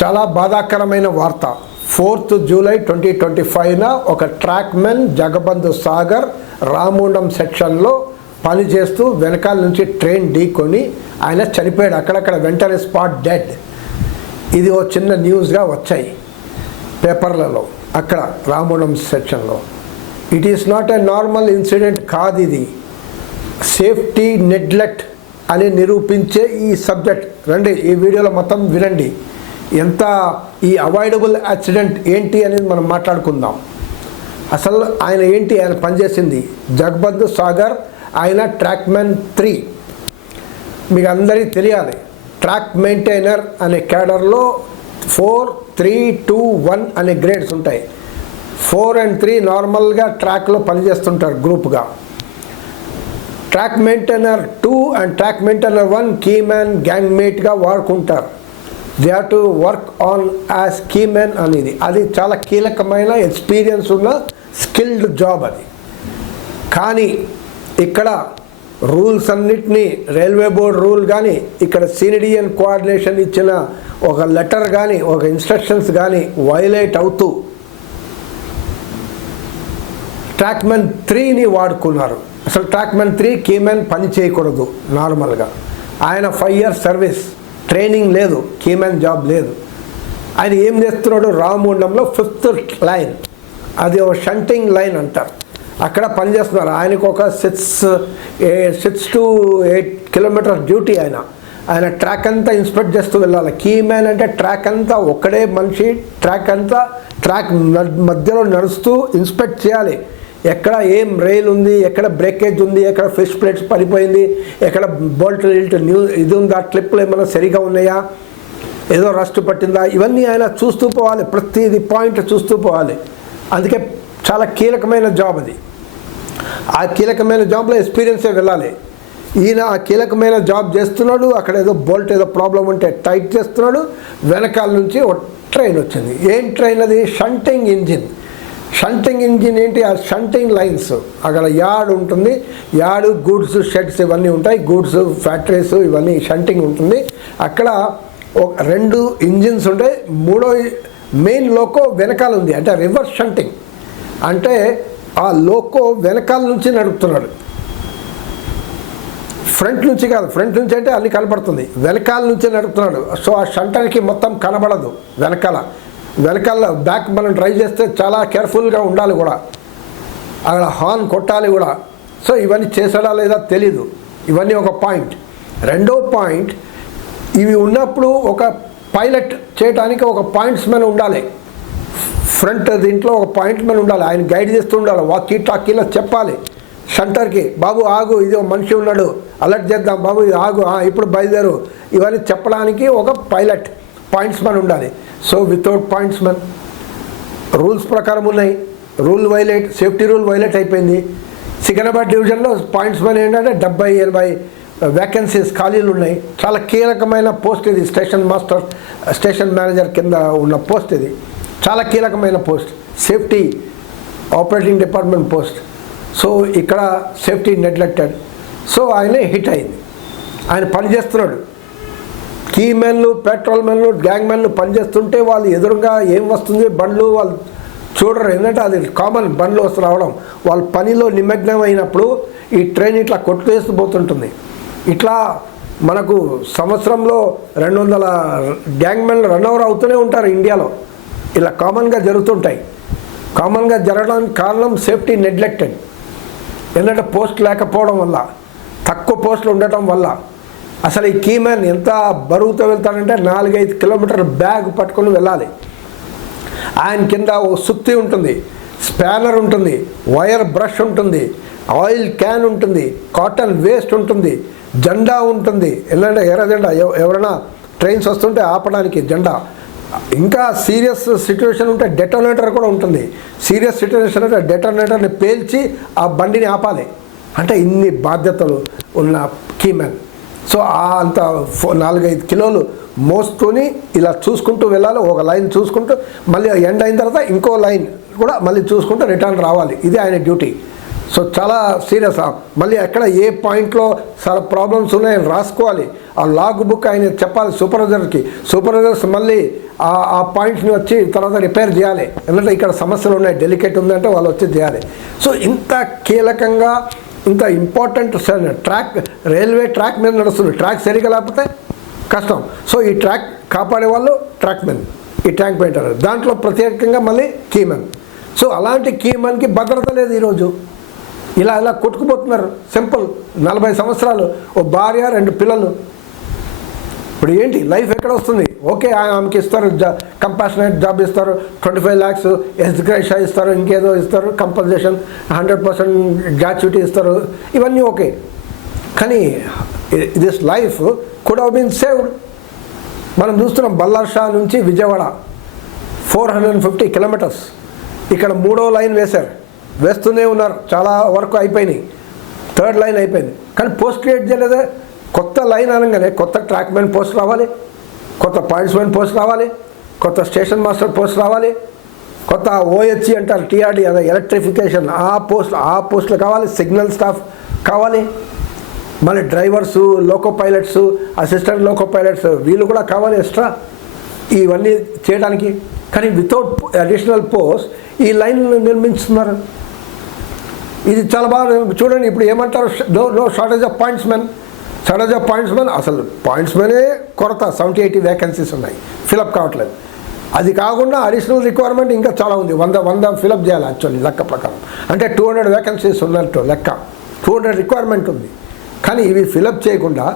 చాలా బాధాకరమైన వార్త. 4th జూలై 2025న ఒక ట్రాక్మెన్ జగబంధు సాగర్ రామగుండం సెక్షన్లో పనిచేస్తూ వెనకాల నుంచి ట్రైన్ ఢీకొని ఆయన చనిపోయాడు. అక్కడక్కడ వెంటనే స్పాట్ డెడ్. ఇది ఓ చిన్న న్యూస్గా వచ్చాయి పేపర్లలో. అక్కడ రామగుండం సెక్షన్లో it is not a normal incident కాదు, ఇది సేఫ్టీ నెగ్లెక్ట్ అని నిరూపించే ఈ సబ్జెక్ట్. రండి ఈ వీడియోలో మొత్తం వినండి. ఎంత ఈ అవాయిడబుల్ యాక్సిడెంట్ ఏంటి అనేది మనం మాట్లాడుకుందాం. అసలు ఆయన ఏంటి, ఆయన పనిచేసింది జగబంధు సాగర్, ఆయన ట్రాక్మెన్ 3. మీకు అందరికీ తెలియాలి, ట్రాక్ మెయింటైనర్ అనే క్యాడర్లో 4, 3, 2, 1 అనే గ్రేడ్స్ ఉంటాయి. 4 and 3 నార్మల్గా ట్రాక్లో పనిచేస్తుంటారు గ్రూప్గా. Track maintainer 2 and track maintainer 1 key man gang మేట్గా వాడుకుంటారు. They have to work on as key man అనేది. అది చాలా కీలకమైన ఎక్స్పీరియన్స్ ఉన్న స్కిల్డ్ జాబ్ అది. కానీ ఇక్కడ రూల్స్ అన్నిటినీ రైల్వే బోర్డ్ రూల్ కానీ, ఇక్కడ సినిడియన్ కోఆర్డినేషన్ ఇచ్చిన ఒక లెటర్ కానీ, ఒక ఇన్స్ట్రక్షన్స్ కానీ వైలేట్ అవుతూ ట్రాక్మెన్ 3ని వాడుకున్నారు. అసలు ట్రాక్మెన్ 3 కీమెన్ పని చేయకూడదు నార్మల్గా. ఆయన 5 years సర్వీస్, ట్రైనింగ్ లేదు, కీమెన్ జాబ్ లేదు. ఆయన ఏం చేస్తున్నాడు, రామగుండంలో 5th లైన్, అది ఒక షంటింగ్ లైన్ అంటారు, అక్కడ పనిచేస్తున్నారు. ఆయనకు ఒక 6 to 8 kilometers డ్యూటీ. ఆయన ట్రాక్ అంతా ఇన్స్పెక్ట్ చేస్తూ వెళ్ళాలి. కీమెన్ అంటే ట్రాక్ అంతా ఒక్కడే మనిషి, ట్రాక్ మధ్యలో నడుస్తూ ఇన్స్పెక్ట్ చేయాలి. ఎక్కడ ఏం రైల్ ఉంది, ఎక్కడ బ్రేకేజ్ ఉంది, ఎక్కడ ఫిష్ ప్లేట్స్ పడిపోయింది, ఎక్కడ బోల్ట్ ఇది ఉందా, క్లిప్లు ఏమైనా సరిగా ఉన్నాయా, ఏదో రస్ట్ పట్టిందా, ఇవన్నీ ఆయన చూస్తూ పోవాలి. ప్రతిది పాయింట్ చూస్తూ పోవాలి. అందుకే చాలా కీలకమైన జాబ్ అది. ఆ కీలకమైన జాబ్లో ఎక్స్పీరియన్సే వెళ్ళాలి. ఈయన ఆ కీలకమైన జాబ్ చేస్తున్నాడు. అక్కడ ఏదో బోల్ట్ ఏదో ప్రాబ్లం ఉంటే టైట్ చేస్తున్నాడు. వెనకాల నుంచి ఒక ట్రైన్ వచ్చింది. ఏం ట్రైన్ అది? Shunting engine. షంటింగ్ ఇంజిన్ ఏంటి? ఆ షంటింగ్ లైన్స్, అక్కడ యార్డ్ ఉంటుంది, యార్డ్ గూడ్స్ షెడ్స్ ఇవన్నీ ఉంటాయి, గూడ్స్ ఫ్యాక్టరీస్ ఇవన్నీ షంటింగ్ ఉంటుంది. అక్కడ ఒక 2 ఇంజిన్స్ ఉంటాయి. 3వ మెయిన్ లోకో వెనకాల ఉంది, అంటే రివర్స్ షంటింగ్. అంటే ఆ లోకో వెనకాల నుంచి నడుపుతున్నాడు, ఫ్రంట్ నుంచి కాదు. ఫ్రంట్ నుంచి అంటే అన్ని కనబడుతుంది, వెనకాల నుంచి నడుపుతున్నాడు. సో ఆ షంటర్కి మొత్తం కనబడదు. వెనకాల బ్యాక్ మనం డ్రైవ్ చేస్తే చాలా కేర్ఫుల్గా ఉండాలి కూడా, అక్కడ హార్న్ కొట్టాలి కూడా. సో ఇవన్నీ చేసాడా లేదా తెలీదు. ఇవన్నీ ఒక పాయింట్. రెండో పాయింట్, ఇవి ఉన్నప్పుడు ఒక పైలట్ చేయడానికి ఒక పాయింట్స్ మ్యాన్ ఉండాలి. ఫ్రంట్ దీంట్లో ఒక పాయింట్ మ్యాన్ ఉండాలి. ఆయన గైడ్ చేస్తూ ఉండాలి. వాకీ టాకీలో చెప్పాలి షంటర్కి, బాబు ఆగు, ఇది ఒక మనిషి ఉన్నాడు, అలర్ట్ చేద్దాం, బాబు ఇది ఆగు, ఇప్పుడు బయలుదేరు, ఇవన్నీ చెప్పడానికి ఒక పైలట్ పాయింట్స్ మ్యాన్ ఉండాలి. So without points man rules ప్రకారం ఉన్నాయి, సేఫ్టీ రూల్ వైలేట్ అయిపోయింది. సికింద్రాబాద్ డివిజన్లో పాయింట్స్ మ్యాన్ ఏంటంటే 70-80 వ్యాకెన్సీస్ ఖాళీలు ఉన్నాయి. చాలా కీలకమైన పోస్ట్ ఇది. స్టేషన్ మాస్టర్, స్టేషన్ మేనేజర్ కింద ఉన్న పోస్ట్ ఇది. చాలా కీలకమైన post, safety operating department post. So ఇక్కడ సేఫ్టీ నెగ్లెక్టెడ్. సో ఆయనే హిట్ అయింది. ఆయన పనిచేస్తున్నాడు. కీ మెన్లు, పెట్రోల్ మెన్లు, గ్యాంగ్ మెన్లు పనిచేస్తుంటే వాళ్ళు ఎదురుగా ఏం వస్తుంది బండ్లు వాళ్ళు చూడరు. ఎందుకంటే అది కామన్, బండ్లు వస్తూ రావడం. వాళ్ళ పనిలో నిమగ్నం అయినప్పుడు ఈ ట్రైన్ ఇట్లా కొట్టువేస్తూ పోతుంటుంది. ఇట్లా మనకు సంవత్సరంలో 200 గ్యాంగ్ మెన్లు రన్ ఓవర్ అవుతూనే ఉంటారు ఇండియాలో. ఇలా కామన్గా జరుగుతుంటాయి. కామన్గా జరగడానికి కారణం సేఫ్టీ నెగ్లెక్టెడ్. ఎందుకంటే పోస్ట్ లేకపోవడం వల్ల, తక్కువ పోస్టులు ఉండటం వల్ల. అసలు ఈ కీమెన్ ఎంత బరువుతో వెళ్తాడంటే 4-5 kilometers బ్యాగ్ పట్టుకొని వెళ్ళాలి. ఆయన కింద ఓ సుత్తి ఉంటుంది, స్పానర్ ఉంటుంది, వైర్ బ్రష్ ఉంటుంది, ఆయిల్ క్యాన్ ఉంటుంది, కాటన్ వేస్ట్ ఉంటుంది, జెండా ఉంటుంది. ఎందుకంటే ఎర్ర జెండా, ఎవరైనా ట్రైన్స్ వస్తుంటే ఆపడానికి జెండా. ఇంకా సీరియస్ సిచ్యువేషన్ ఉంటే డెటోనేటర్ కూడా ఉంటుంది. సీరియస్ సిచ్యువేషన్ అంటే డెటోనేటర్ని పేల్చి ఆ బండిని ఆపాలి. అంటే ఇన్ని బాధ్యతలు ఉన్న కీమెన్. సో అంత 4-5 కిలోలు మోసుకొని ఇలా చూసుకుంటూ వెళ్ళాలి. ఒక లైన్ చూసుకుంటూ మళ్ళీ ఎండ్ అయిన తర్వాత ఇంకో లైన్ కూడా మళ్ళీ చూసుకుంటూ రిటర్న్ రావాలి. ఇది ఆయన డ్యూటీ. సో చాలా సీరియస్. మళ్ళీ ఎక్కడ ఏ పాయింట్లో చాలా ప్రాబ్లమ్స్ ఉన్నాయని రాసుకోవాలి. ఆ లాగ్ బుక్ ఆయన చెప్పాలి సూపర్వైజర్కి. సూపర్వైజర్స్ మళ్ళీ ఆ పాయింట్స్ని వచ్చి తర్వాత రిపేర్ చేయాలి. ఎందుకంటే ఇక్కడ సమస్యలు ఉన్నాయి, డెలికేట్ ఉందంటే వాళ్ళు వచ్చి చేయాలి. సో ఇంత కీలకంగా ఇంత ఇంపార్టెంట్ ట్రాక్, రైల్వే ట్రాక్ మీద నడుస్తుంది. ట్రాక్ సరిగా లేకపోతే కష్టం. సో ఈ ట్రాక్ కాపాడే వాళ్ళు ట్రాక్ మెన్, ఈ ట్యాంక్ పెయింటర్, దాంట్లో ప్రత్యేకంగా మళ్ళీ కీమెన్. సో అలాంటి కీమెన్కి భద్రత లేదు ఈరోజు. ఇలా కొట్టుకుపోతున్నారు. సింపుల్, 40 సంవత్సరాలు, ఓ భార్య 2 పిల్లలు. ఇప్పుడు ఏంటి లైఫ్ ఎక్కడ వస్తుంది? ఓకే, ఆమెకి ఇస్తారు, కంపాషనేట్ జాబ్ ఇస్తారు, 25 lakhs ఎస్గ్రేషా ఇస్తారు, ఇంకేదో ఇస్తారు, కంపల్సేషన్ 100% గ్రాట్యుటీ ఇస్తారు, ఇవన్నీ ఓకే. కానీ this life could have been saved. మనం చూస్తున్నాం బల్లార్ షా నుంచి విజయవాడ 450 kilometers. ఇక్కడ 3వ లైన్ వేస్తూనే ఉన్నారు, చాలా వరకు అయిపోయినాయి, 3rd లైన్ అయిపోయింది. కానీ పోస్ట్ క్రియేట్ చేయలేదే. కొత్త లైన్ అనగానే కొత్త ట్రాక్ మ్యాన్ పోస్ట్ రావాలి, కొత్త పాయింట్స్ మ్యాన్ పోస్ట్ రావాలి, కొత్త స్టేషన్ మాస్టర్ పోస్ట్ రావాలి, కొత్త ఓహెచ్సి అంటారు, టీఆర్డీ అదే ఎలక్ట్రిఫికేషన్, ఆ పోస్టులు కావాలి, సిగ్నల్ స్టాఫ్ కావాలి, మళ్ళీ drivers, loco pilots, assistant loco pilots, వీళ్ళు కూడా కావాలి ఎక్స్ట్రా ఇవన్నీ చేయడానికి. కానీ వితౌట్ అడిషనల్ పోస్ట్ ఈ లైన్ నిర్మిస్తున్నారు. ఇది చాలా బాగా చూడండి. ఇప్పుడు ఏమంటారు, no shortage of points men. అసలు పాయింట్స్ మెనే కొరత, 70-80 వేకెన్సీస్ ఉన్నాయి, ఫిలప్ కావట్లేదు. అది కాకుండా అడిషనల్ రిక్వైర్మెంట్ ఇంకా చాలా ఉంది, 100 ఫిలప్ చేయాలి యాక్చువల్లీ లెక్క ప్రకారం. అంటే 200 వేకెన్సీస్ ఉన్నట్టు లెక్క, 200 రిక్వైర్మెంట్ ఉంది. కానీ ఇవి ఫిలప్ చేయకుండా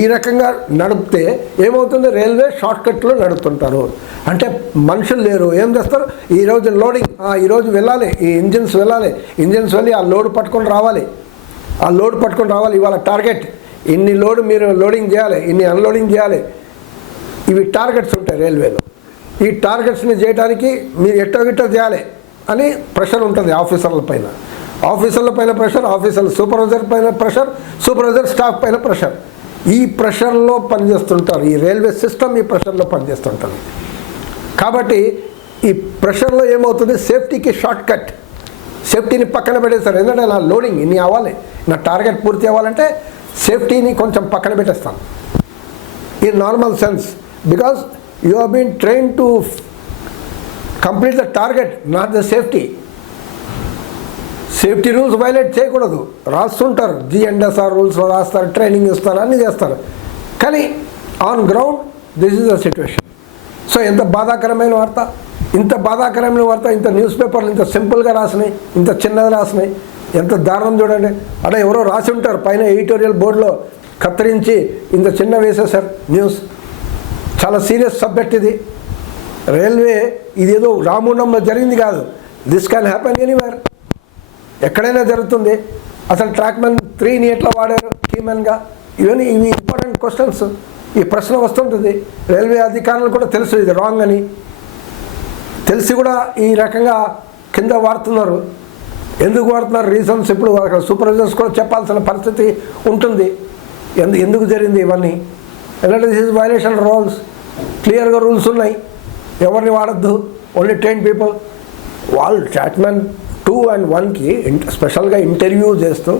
ఈ రకంగా నడిపితే ఏమవుతుంది, రైల్వే షార్ట్కట్లో నడుపుతుంటారు. అంటే మనుషులు లేరు, ఏం చేస్తారు, ఈరోజు లోడింగ్, ఈరోజు వెళ్ళాలి, ఈ ఇంజిన్స్ వెళ్ళి ఆ లోడ్ పట్టుకొని రావాలి, ఇవాళ టార్గెట్ ఇన్ని లోడ్ మీరు లోడింగ్ చేయాలి, ఇన్ని అన్లోడింగ్ చేయాలి. ఇవి టార్గెట్స్ ఉంటాయి రైల్వేలో. ఈ టార్గెట్స్ని చేయడానికి మీరు ఎట్టో చేయాలి అని ప్రెషర్ ఉంటుంది ఆఫీసర్ల పైన ప్రెషర్, ఆఫీసర్ల సూపర్వైజర్ పైన ప్రెషర్, సూపర్వైజర్ స్టాఫ్ పైన ప్రెషర్. ఈ ప్రెషర్లో పనిచేస్తుంటారు. ఈ రైల్వే సిస్టమ్ ఈ ప్రెషర్లో పనిచేస్తుంటుంది. కాబట్టి ఈ ప్రెషర్లో ఏమవుతుంది, సేఫ్టీకి షార్ట్ కట్, సేఫ్టీని పక్కన పెట్టేస్తారు. ఎందుకంటే నా లోడింగ్ ఇన్ని అవ్వాలి, నా టార్గెట్ పూర్తి అవ్వాలంటే సేఫ్టీని కొంచెం పక్కన పెట్టేస్తాను. In normal sense, because you have been train to complete the target, not the safety. Safety rules violate చేయకూడదు, రాస్తుంటారు, GNSR రూల్స్ రాస్తారు, ట్రైనింగ్ ఇస్తారు, అన్నీ చేస్తారు. కానీ on ground this is the situation. So ఎంత బాధాకరమైన వార్త, ఇంత న్యూస్ పేపర్లు ఇంత సింపుల్గా రాసినాయి, ఇంత చిన్నగా రాసినాయి, ఎంత దారుణం చూడండి. అంటే ఎవరో రాసి ఉంటారు పైన ఎడిటోరియల్ బోర్డులో, కత్తిరించి ఇంత చిన్న వేసేసారు న్యూస్. చాలా సీరియస్ సబ్జెక్ట్ ఇది. రైల్వే ఇదేదో రామగుండంలో జరిగింది కాదు, దిస్ క్యాన్ హ్యాపెన్ ఎనీవేర్, ఎక్కడైనా జరుగుతుంది. అసలు ట్రాక్మెన్ 3ని ఎట్లా వాడారు కీమెన్గా, ఇవి ఇంపార్టెంట్ క్వశ్చన్స్. ఈ ప్రశ్న వస్తుంటుంది. రైల్వే అధికారులు కూడా తెలుసు ఇది రాంగ్ అని, తెలిసి కూడా ఈ రకంగా కింద వాడుతున్నారు. ఎందుకు వాడుతున్నారు రీజన్స్ ఇప్పుడు అక్కడ సూపర్వైజర్స్ కూడా చెప్పాల్సిన పరిస్థితి ఉంటుంది, ఎందుకు జరిగింది ఇవన్నీ. ఎందుకంటే దిస్ ఈజ్ వైలేషన్ రూల్స్, క్లియర్గా రూల్స్ ఉన్నాయి, ఎవరిని వాడద్దు, ఓన్లీ ట్రైన్ పీపుల్. వాళ్ళు ట్రాక్మెన్ 2 and 1కి స్పెషల్గా ఇంటర్వ్యూ చేస్తూ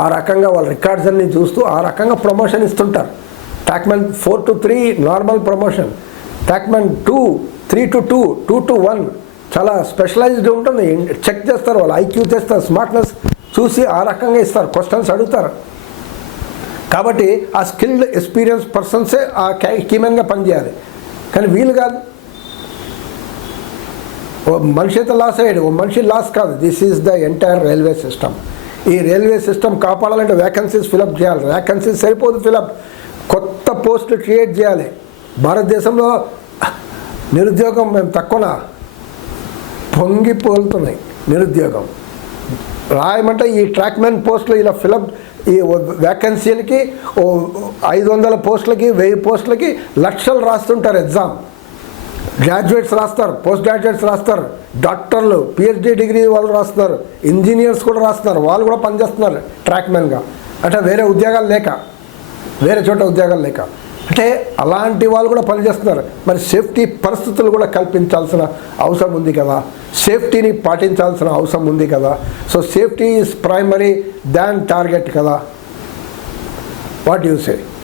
ఆ రకంగా వాళ్ళ రికార్డ్స్ అన్నీ చూస్తూ ఆ రకంగా ప్రమోషన్ ఇస్తుంటారు. Trackmen 4 to 3 normal promotion, trackmen 2 3 to 2 2 to 1 చాలా స్పెషలైజ్డ్ ఉంటుంది. చెక్ చేస్తారు, వాళ్ళు ఐక్యూ చేస్తారు, స్మార్ట్నెస్ చూసి ఆ రకంగా ఇస్తారు, క్వశ్చన్స్ అడుగుతారు. కాబట్టి ఆ స్కిల్డ్ ఎక్స్పీరియన్స్ పర్సన్సే ఆ కీమెన్గా పనిచేయాలి. కానీ వీలు కాదు, ఓ మనిషి అయితే లాస్ అయ్యాడు, ఓ మనిషి లాస్ కాదు. This is the entire railway system. ఈ రైల్వే సిస్టమ్ కాపాడాలంటే వ్యాకెన్సీస్ ఫిలప్ చేయాలి. వ్యాకెన్సీస్ సరిపోదు, ఫిలప్ కొత్త పోస్టులు క్రియేట్ చేయాలి. భారతదేశంలో నిరుద్యోగం మేము తక్కువనా, పొంగిపోతున్నాయి నిరుద్యోగం. రాయమంటే ఈ ట్రాక్మెన్ పోస్టులు ఇలా ఫిలప్, ఈ వ్యాకెన్సీలకి 500 పోస్టులకి 1000 పోస్టులకి లక్షలు రాస్తుంటారు ఎగ్జామ్. గ్రాడ్యుయేట్స్ రాస్తారు, పోస్ట్ గ్రాడ్యుయేట్స్ రాస్తారు, డాక్టర్లు, PhD డిగ్రీ వాళ్ళు రాస్తున్నారు, ఇంజనీర్స్ కూడా రాస్తున్నారు, వాళ్ళు కూడా పనిచేస్తున్నారు ట్రాక్మెన్గా. అంటే వేరే ఉద్యోగాలు లేక, వేరే చోట ఉద్యోగాలు లేక, అంటే అలాంటి వాళ్ళు కూడా పనిచేస్తున్నారు. మరి సేఫ్టీ పరిస్థితులు కూడా కల్పించాల్సిన అవసరం ఉంది కదా, సేఫ్టీని పాటించాల్సిన అవసరం ఉంది కదా. So safety is primary than target కదా. What you say?